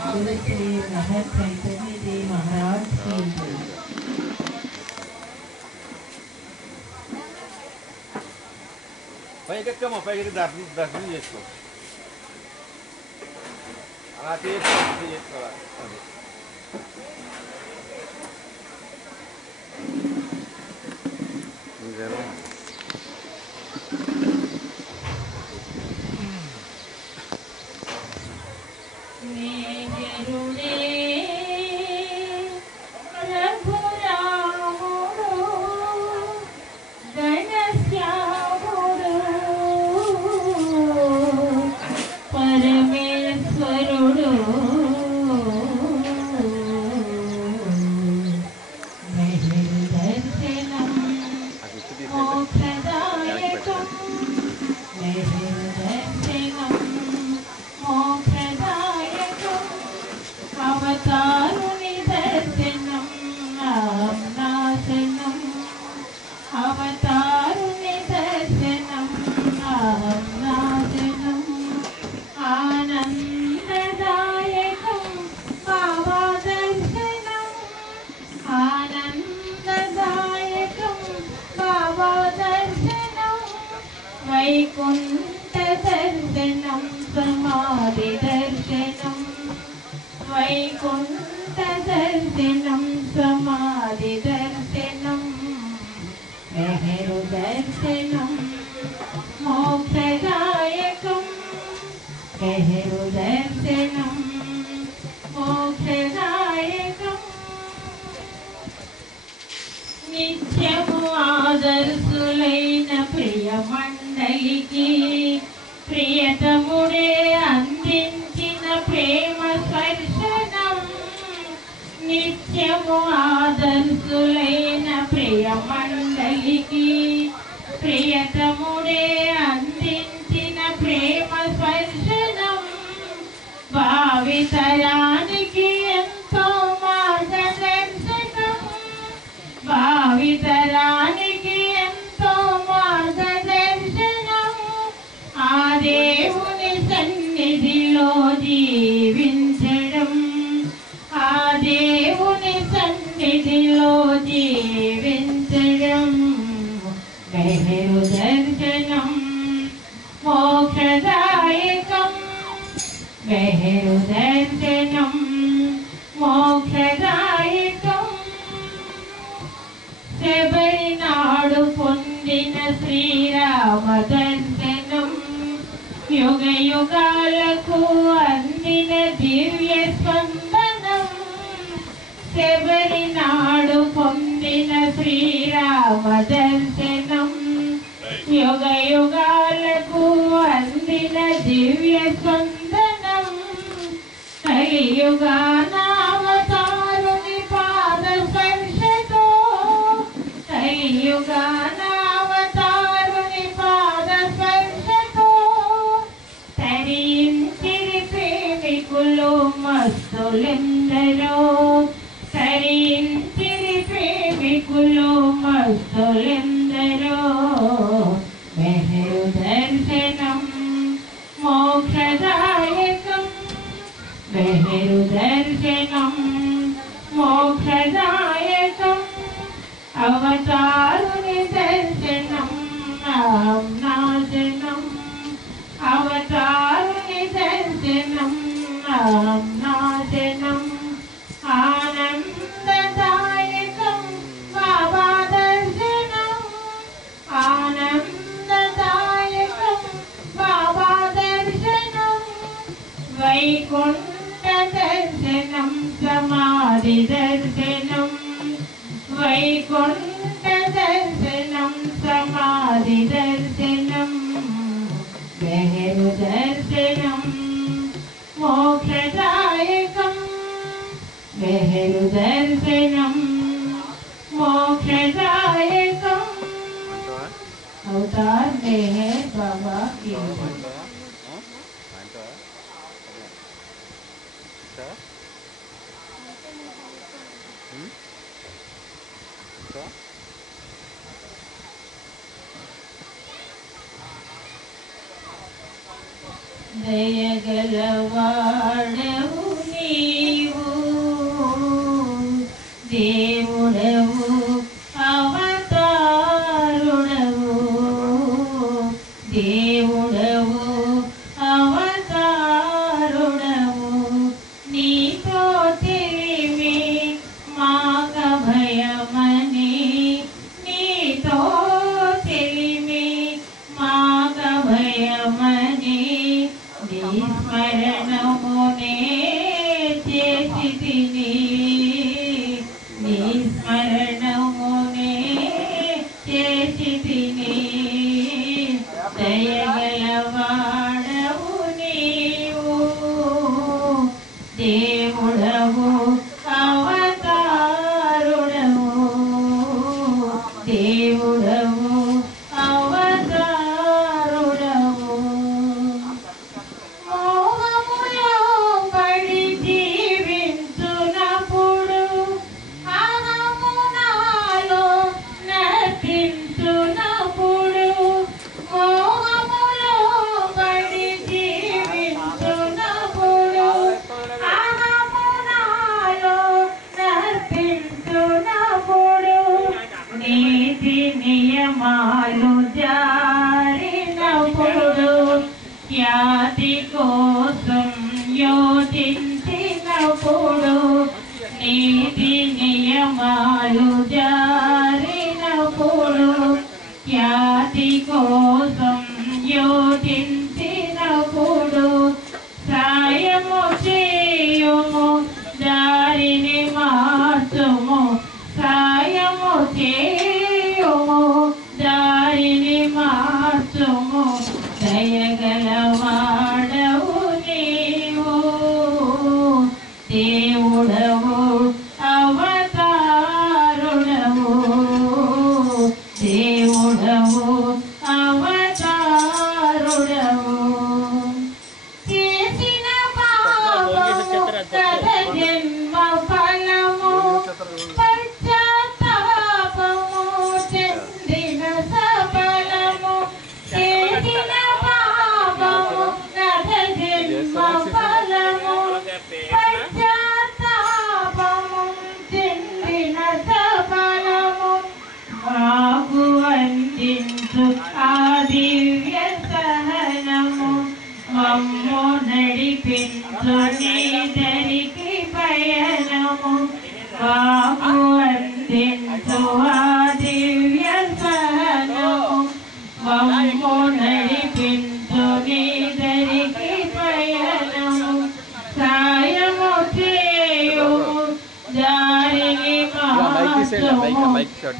गुरु श्री महर चैतन्य जी महाराज की పైకి ఎక్కమ్మా పైకి దర్శనం చేసుకో అలా చేసుకోవాలి वैकुंठ दर्शनम समाधि दर्शनम वैकुंठ दर्शनम समाधि दर्शनम मेहरु दर्शनम मोक्षदायकम मेहरु दर्शनम मोक्षदायकम नित्यमु आदर्शुलैन प्रियमण्डलिकी प्रियतमुडे अंदिंचिन प्रेम स्पर्शनम नित्यमु आदर्शुलैन प्रियमण्डलिकी प्रियतमुडे अंदिंचिन प्रेम स्पर्शनम भावितरानिकी ఎంతో మార్గదర్శకం భావితరానికి ఎంతో మార్గదర్శనం ఆ దేవుని సన్నిధిలో జీవించడం ఆ దేవుని సన్నిధిలో జీవించడం మెహరు దర్శనం మోక్షదాయకం మెహరు దర్శనం మోక్షదాయకం శబరినాడు పొందిన శ్రీరామ దర్శనం యుగ యుగాలకు అందిన దివ్య స్పందనం శబరినాడు పొందిన శ్రీరామ దర్శనం యుగ యుగాలకు అందిన దివ్య స్పందనం కలియుగానావతారుని పాద స్పర్శతో కలియుగానావతారుని పాద స్పర్శతో తరించిరి ప్రేమికులు మస్తులెందరో తరించిరి ప్రేమికులు మస్తులెందరో మెహరు దర్శనం మోక్షదాయకం మెహరు దర్శనం మోక్షదాయకం అవతారుని దర్శనం నాశనం అవతారుని దర్శనం నాశనం ఆనందదాయకం బాబా దర్శనం ఆనందదాయకం బాబా దర్శనం వైకుంఠ దర్శనం సమాధి దర్శనం వైకుంఠ దర్శనం సమాధి దర్శనం మెహరు దర్శనం మోక్షదాయకం మెహరు దర్శనం మోక్షదాయకం अवतार मेहर बाबा की దయగలవాడవు నీ స్మరణమునే చేసితిని నీ స్మరణమునే చేసితిని దయగలవాడవు నీవు దేవుడవు అవతారుడవు దేవుడవు అవతారుడవు మోహములో పడి జీవించునప్పుడు అహము నాలో నటించునప్పుడు మోహములో పడి జీవించునప్పుడు అహము నాలో నటించునప్పుడు నీతి నియమాలు జారినప్పుడు ఖ్యాతి కోసం యోచించినప్పుడు నీతి నియమాలు జారినప్పుడు ఖ్యాతి కోసం యోచించినప్పుడు సాయము చేయుము దారిని మార్చుము సాయము చేయుము దారిని మార్చుము దయగలవాడవు నీవు దేవుడవు అవతారుడవు దేవుడవు అవతారుడవు చేసిన పాపము కథ జన్మ ఫలము పశ్చాత్తాపము చెందిన సఫలము చేసిన పాపము కథ జన్మ ఫలము పశ్చాత్తాపము చెందిన సఫలము మాకు అందించు ఆ దివ్య సహనము మమ్ము నడిపించు నీదరికి పయనము మాకు అందించు ఆ దివ్య సహనము మమ్ము నడిపించు నీదరికి పయనము సాయము చేయుము దారిని మార్చుము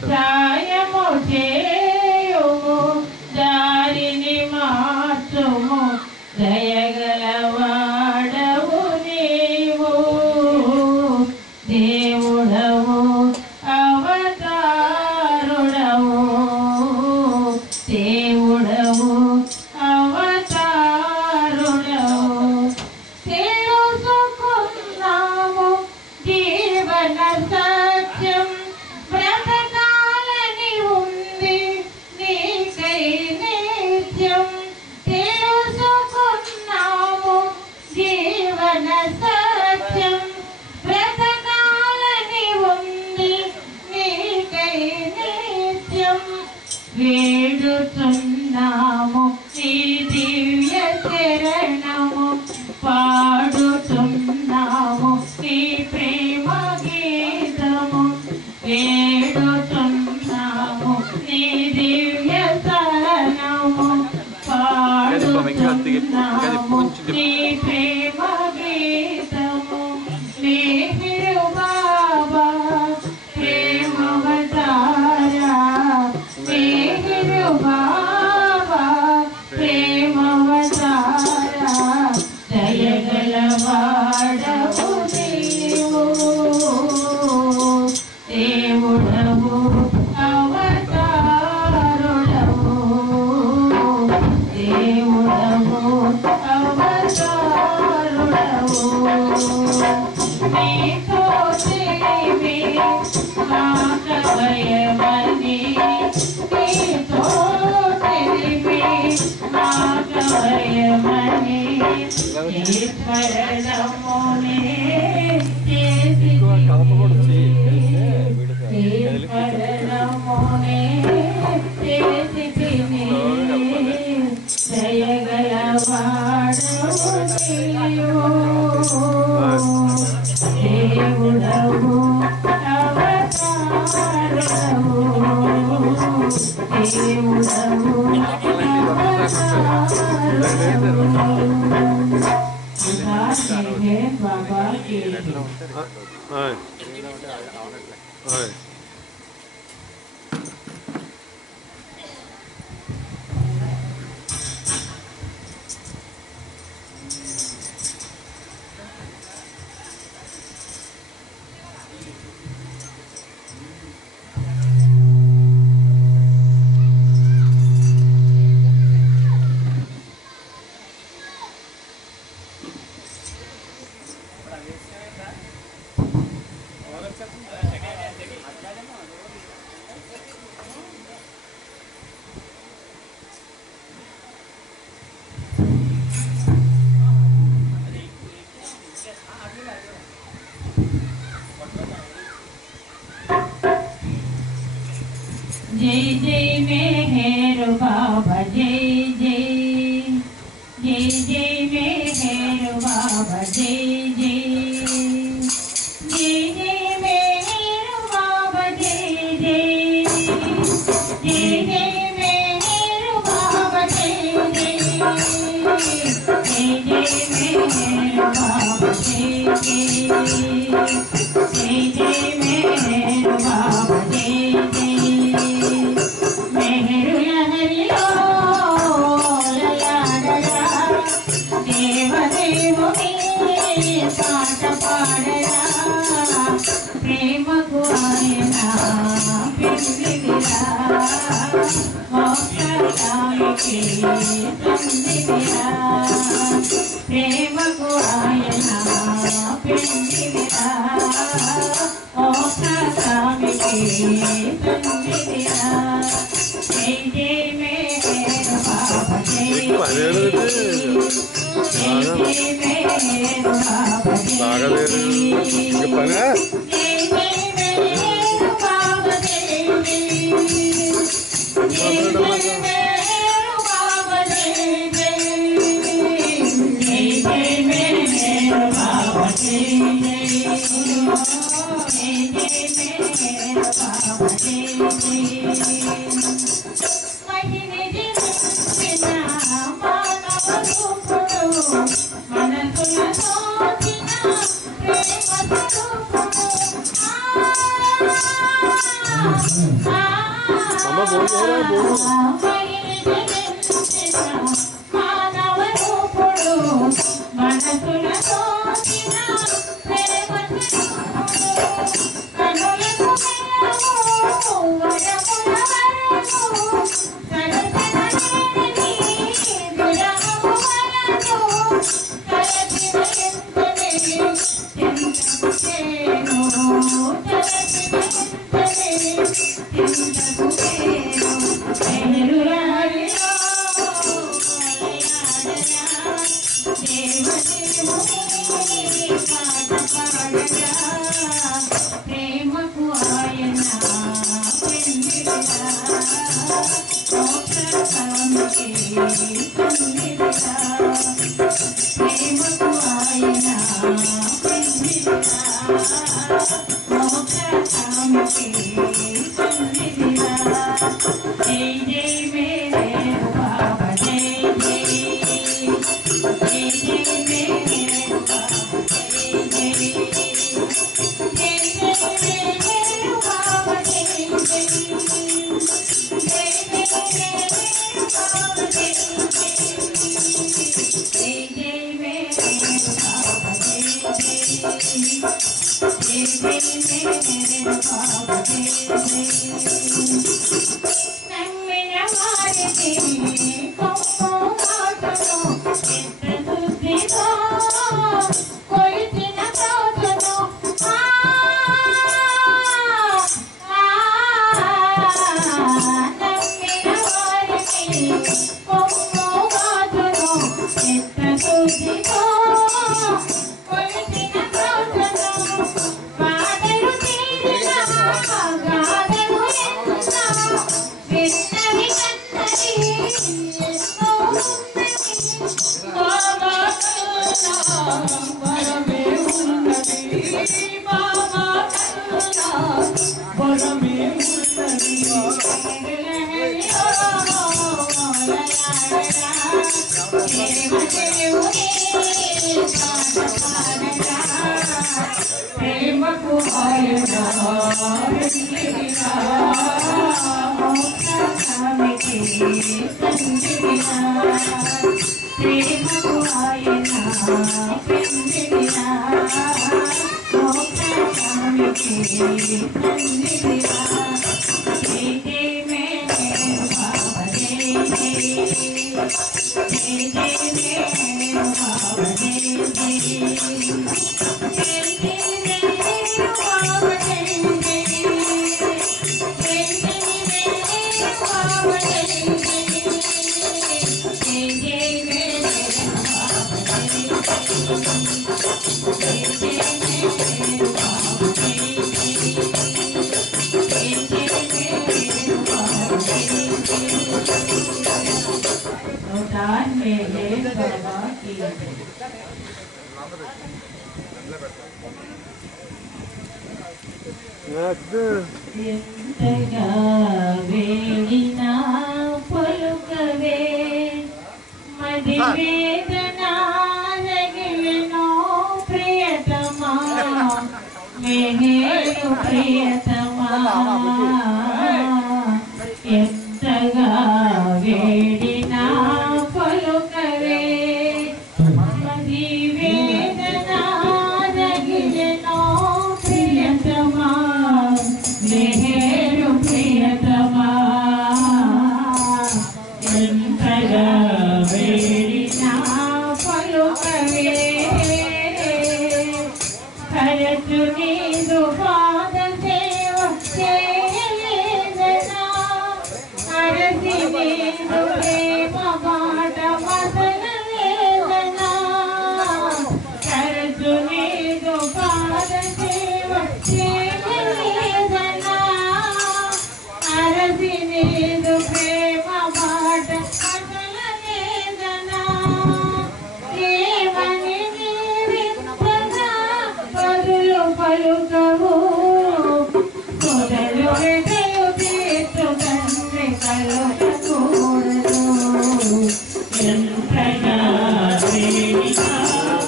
సాయము చేయుము దారిని మార్చుము దయగలవాడవు నీవు దేవుడవు అవతారుడవు దేవుడవు అవతారుడవు తెలుసుకున్నాము జీవన సత్యం బ్రతకాలని ఉంది నీకై నిత్యం తెలుసుకున్నాము జీవన సత్యం బ్రతకాలని ఉంది నీకై నిత్యం వేడుతున్నాము నీ దివ్య శరణము పాడుతున్నాము నీ ప్రేమ గీతము వేడుతున్నాము నీ దివ్య శరణము పాడుతున్నాము నీ ప్రేమ గీతము మేహిరు బాబా ప్రేమవతారా మేహిరు బాబా ప్రేమవతారా దయగలవాడవు నీవు దేవుడవు అవతారుడవు దేవుడవు అవతారుడవు నీతో దేవి మాక భయమని నీతో దేవి మాక భయమని ఈశ్వరమునే ఈశ్వరమునే చేసితిని దయగలవాడవు నీవు దేవుడవు అవతారుడవు దేవుడవు అవతారుడవు मेहर बाबा की जय जय मेहर बाबा जय जय जय जय मेहर बाबा जय जय जय जय मेहर बाबा जय जय जय जय मेहर बाबा जय जय जय जय मेहर बाबा जय जय जय जय मेहर बाबा जय जय पाठ पाड़या प्रेम को आयना पिंडिया मोक्षधाम के संदिया प्रेम को आयना पिंडिया मोक्षधाम के संदिया जय जय मेहर बाबा जय ఎంతగా వేడినా పలుకవే మది వేదనా రగిలినో ప్రియతమా మెహేలు ప్రియతమా ఎంతగా వేడినా పలుకవే మది వేదనా రగిలినో ప్రియతమా మెహేలు ప్రియతమా ఎంతగా వేడినా పలుకవే కరచు నీదు పాద సేవ చేయలేదనా అరసి నీదు ప్రేమ బాట మసలలేదనా కరచు నీదు పాద సేవ చేయలేదనా అరసి నీదు ప్రేమ బాట మసలలేదనా ఏమని నీవింతగా బదులు పలుకవు మొదలు హృదయ తీర్చు తండ్రి కలుగకూడదు ఎంతగా వేడినా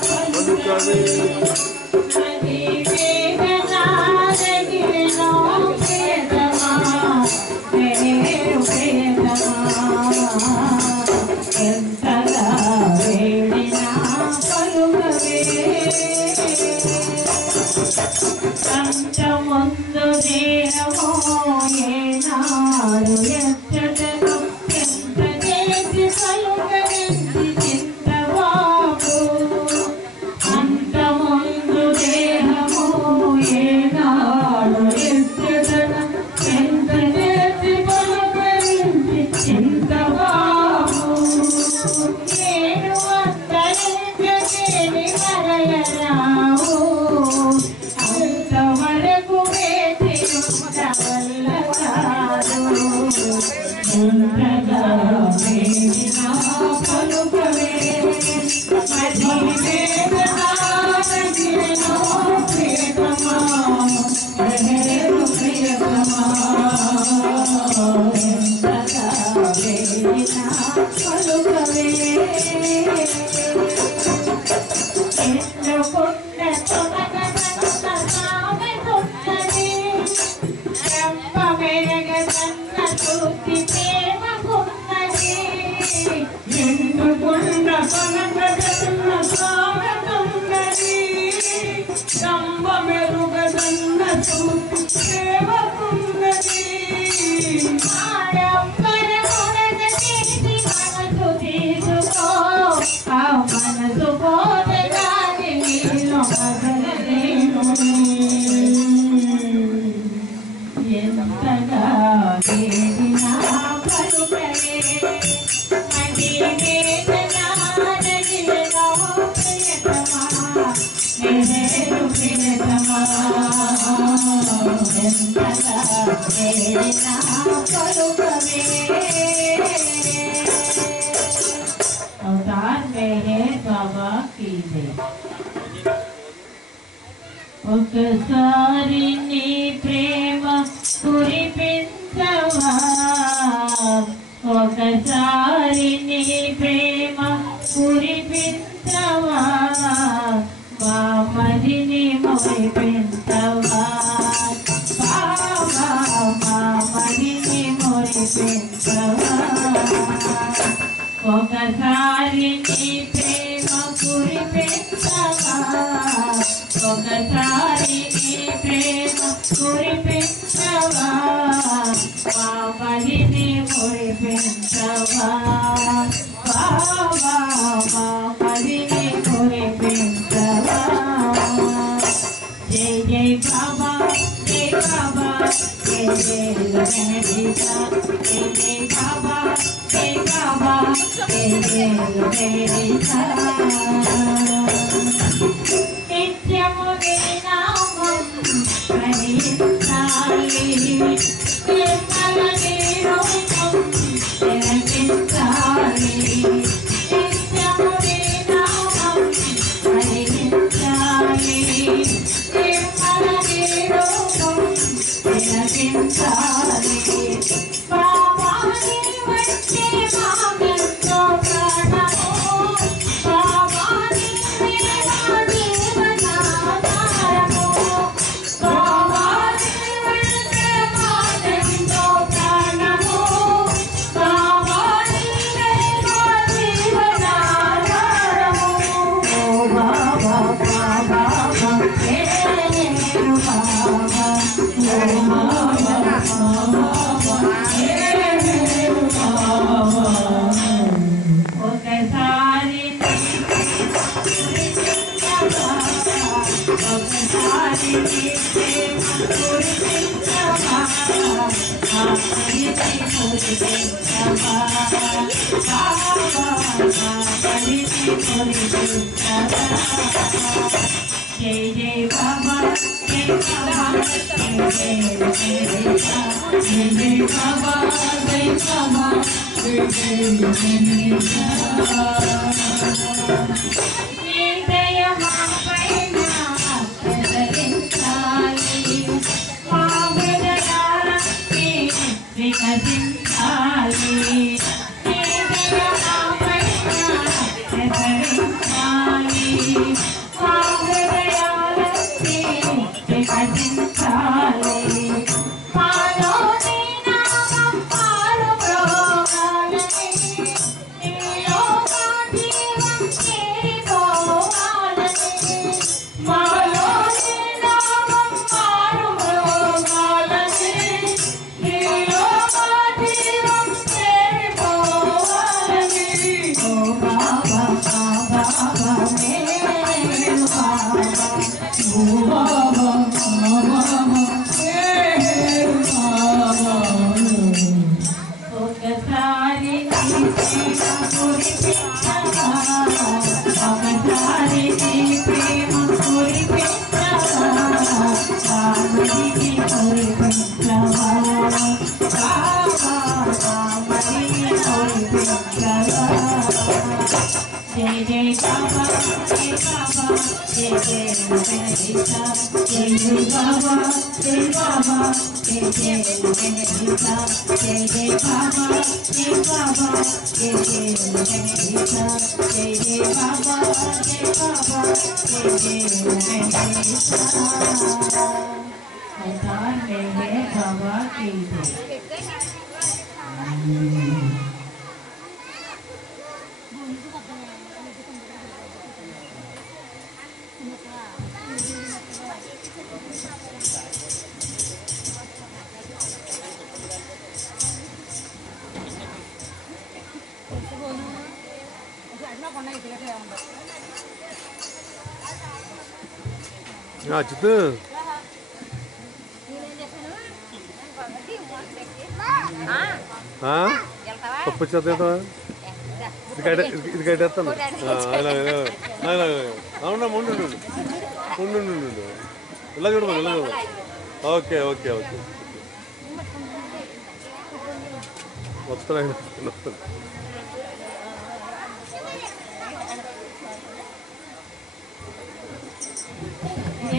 పలుకవే మది వేదనా రగిలినో ప్రియతమా మెహేలు ప్రియతమా ఎంతగా వేడినా పలుకవే అంతముందు దేహమో ఏనాడు ఎచ్చటను ఎంత చేసి పలుకరించి చింతవాకు అంతముందు దేహమో ఏనాడు ఎచ్చటను ఎంత చేసి పలుకరించి చింతవాకు నేను అంతరించని మరయరావు అంతవరకు వేచి ఉండవల్ల కాదు ఎంతగా వేడినా పలుకవే మది వేదనా రగిలినో ప్రియతమా మెహేలు ప్రియతమా ఎంతగా వేడినా పలుకవే ఎన్నుకున్న తొలగనన్న సామెతున్నది బ్రహ్మమెరగనన్న చూసి ప్రేమకున్నది ఎన్నుకున్న తొలగనన్న సామెతున్నది బ్రహ్మమెరుగనన్న చూసి ప్రేమకున్నది ఆడంబరమునగ చేసి మనసు తీసుకో ఆ మనసు పోతగాని నీలో మగలలేను ఎంతగా వేడినా పలుకవే మది వేదనా రగిలినో ప్రియతమా మెహేలు ప్రియతమా ఎంతగా వేడినా పలుకవే अवतार में है बाबा की जय ఒకసారి నీ ప్రేమ కురిపించవా ఒకసారి నీ ప్రేమ కురిపించవా మా మదిని మురిపించవా బాబా మా మదిని మురిపించవా ఒకసారి నీ ప్రేమ కురిపించవా ఒకసారి నీ ప్రేమ కురిపించవా మా మదిని కురిపించవా బాబా మా మదిని కురిపించవా జై జై బాబా జై బాబా జై జై గణేశా జై జై బాబా జై బాబా జై జై గణేశా నిత్యము నీ నామం స్మరించాలి నిర్మల నీ రూపం తిలకించాలి నిత్యము నీ నామం స్మరించాలి నిర్మల నీ రూపం తిలకించాలి బాబా నీ వచ్చే భాగ్యంతో ప్రాణము బాబా నీ జీవనాధారము బాబా నీ వచ్చే భాగ్యంతో ప్రాణము బాబా నీ జీవనాధారము ఓ బాబా బాబా నేను బాబా ఓ ఒకసారి ఒకసారి జై జై బాబా జై బాబా జై జై బాబా జై బాబా జై నీ దయ మాపైన ప్రసరించాలి మా హృదయాన్ని వికసించాలి నీ దయ మాపైన ప్రసరించాలి మా హృదయాన్ని వికసించాలి మాలో నీ నామం మారుమ్రోగాలని నీలో మా జీవం చేరిపోవాలని మాలో నీ నామం మారుమ్రోగాలని నీలో మా జీవం చేరిపోవాలని ఓ బాబా బాబా నేను బాబా ఓ బాబా ఒకసారి నీ ప్రేమ కురిపించవా ఒకసారి నీ ప్రేమ కురిపించవా మా మదిని కురిపించవా బాబా మా మదిని కురిపించవా జై జై బాబా జై బాబా జై జై గణేశా జై జై బాబా జై బాబా జై జై గణేశా జై జై బాబా జై బాబా జై జై గణేశా జై జై బాబా జై బాబా జై జై गणेशा अवतार में है बाबा की जय చిత్తు పప్పు చేత ఇది కట్టేస్తాను అవునా ఉండు ఇలా చూడమా ఇలా చూడ ఓకే ఓకే ఓకే వస్తాను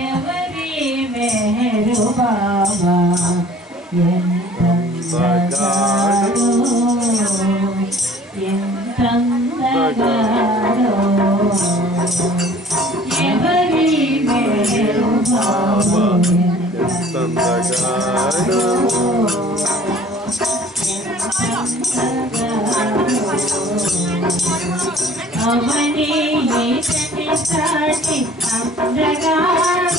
ఎవరి మెహరు బాబా ఎంతందగాడో ఎంతందగాడో ఎవరి మెహరు బాబా ఎంతందగాడో అవని ఈతని సాటి అందగాడో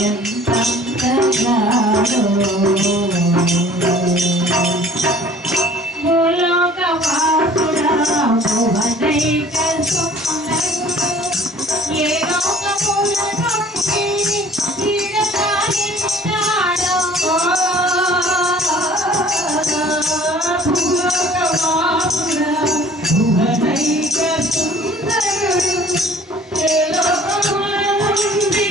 ఎంతంతగాడో భూలోకవాసుడా భువనైక సుందరుడు ఏ లోకముల నుండి ఈడనాడినాడో భూలోకవాసుడా భువనైక సుందరుడు ఏ లోకముల నుండి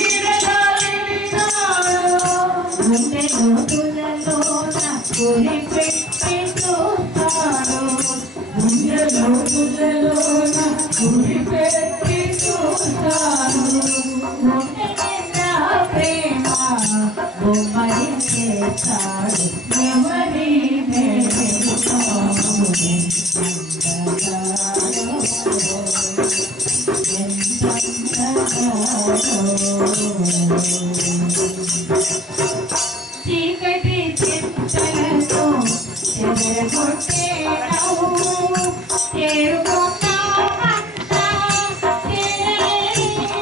ఈడనాడినాడో గుండె లోతులలోన గురి పెట్టి చూస్తాడు గుండె లోతులలోన గురి పెట్టి చూస్తాడు గుండె నిండా ప్రేమ బొమ్మని చేస్తాడు ఎవరి చీకటి చింతలతో చెదరగొట్టే